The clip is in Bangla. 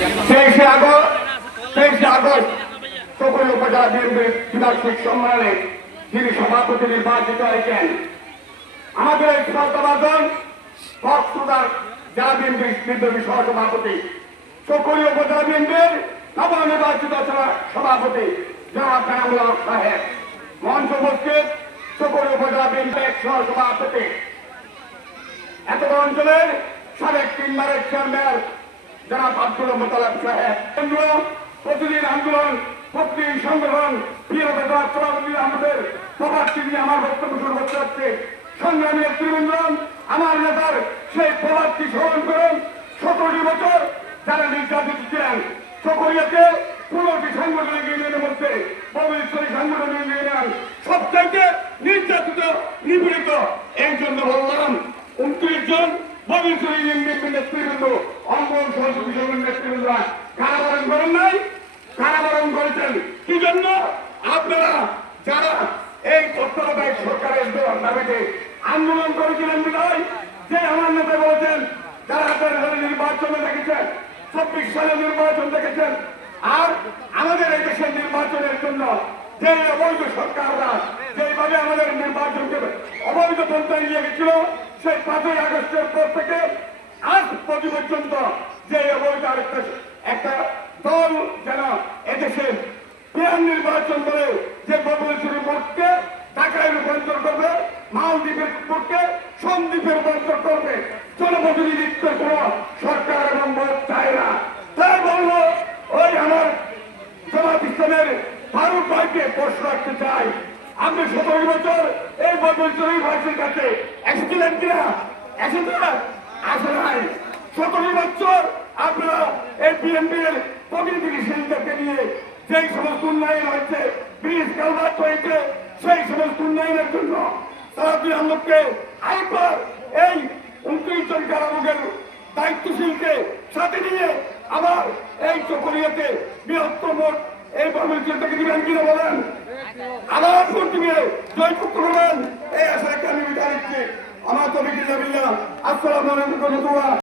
তেইশে আগস্ট তেইশে আগস্ট সকল উপজেলা বিএনপির দ্বিবার্ষিক সম্মেলনে যিনি সভাপতি নির্বাচিত হয়েছেন, আমাদের এই সভাবাদন কক্সবাজার জেলা বিএনপির বিদ্রোহী সহসভাপতি সকলীয় উপজেলা বিএনপির নবনির্বাচিত সভাপতি, জনাব কামুল হক সাহেব। মঞ্চ উপস্থিত সকলীয় উপজেলা বিএনপির সহসভাপতি। এত অঞ্চলের সাবেক তিনবারের চেয়ারম্যান জনাব আব্দুল মোতালাব কেন্দ্র, প্রতিদিন আন্দোলন প্রতিদিন সংগঠন আমাদের প্রবাসী নিয়ে আমার বক্তব্য শুরু করতে হচ্ছে। সংগ্রামী নেতৃবৃন্দ আমার নেতার সেই প্রবাসী স্মরণ করুন। সতেরোটি বছর যারা নির্যাতিত ছিলেন সকরিয়াকে পনেরোটি সাংগঠনিক ইউনিয়নের মধ্যে পবিত্রী সাংগঠনিক ইউনিয়ন সবচাইতে নির্যাতিত, নিপীড়িত এই জন্য বললাম উনত্রিশ জন ইউনিয়ন নেতৃবৃন্দ, অঙ্গন সহযোগী নেতৃবৃন্দরা কারাবরণ করেন নাই? কারাবরণ করেছেন কি জন্য আপনারা যারা এই তত্ত্বাবধায়ক সরকারের দাবিতে আন্দোলন করেছিলেন বিদায় যে আমার নেতা বলেছেন, যারা আপনার নির্বাচনে দেখেছেন চব্বিশ সালে নির্বাচন দেখেছেন, আর আমাদের এই দেশের নির্বাচনের জন্য যে অবৈধ সরকাররা যেভাবে আমাদের নির্বাচনকে অবৈধ পন্থায় নিয়ে গেছিল সেই পাঁচই আগস্টের পর থেকে আজ পর্যন্ত যে অবৈধ একটা দল যেন এদেশের পিয়ার নির্বাচন করে যে ববলেশ্বরী মোটকে ঢাকায় রূপান্তর করবে, মালদ্বীপের মোটকে সন্দ্বীপে রূপান্তর করবে। জনপ্রতিনিধিত্ব কোন সরকার এবং ভোট চায় না। তাই বলব, ওই আমার জামাত ইসলামের ফারুক ভাইকে প্রশ্ন রাখতে চাই। আপনি সতেরো বছর এই বদলচুরি ভাইসের কাছে এসেছিলেন কিনা? এসেছিলেন আসে নাই। সতেরো বছর আপনারা এই বিএনপির প্রতিনিধিশীলদেরকে নিয়ে যেই সমস্ত উন্নয়ন হয়েছে, ব্রিজ কালভার্ট হয়েছে, সেই সমস্ত উন্নয়নের জন্য সারাদিন আহমদকে আরেকবার এই উনত্রিশ জন কারামুখের দায়িত্বশীলকে সাথে নিয়ে আবার এই চকরিয়াতে বৃহত্তম এই কর্মসূচিটাকে দিবেন কিনা বলেন আবার ভোট দিবে জয়যুক্ত আশায় আমি বিদায়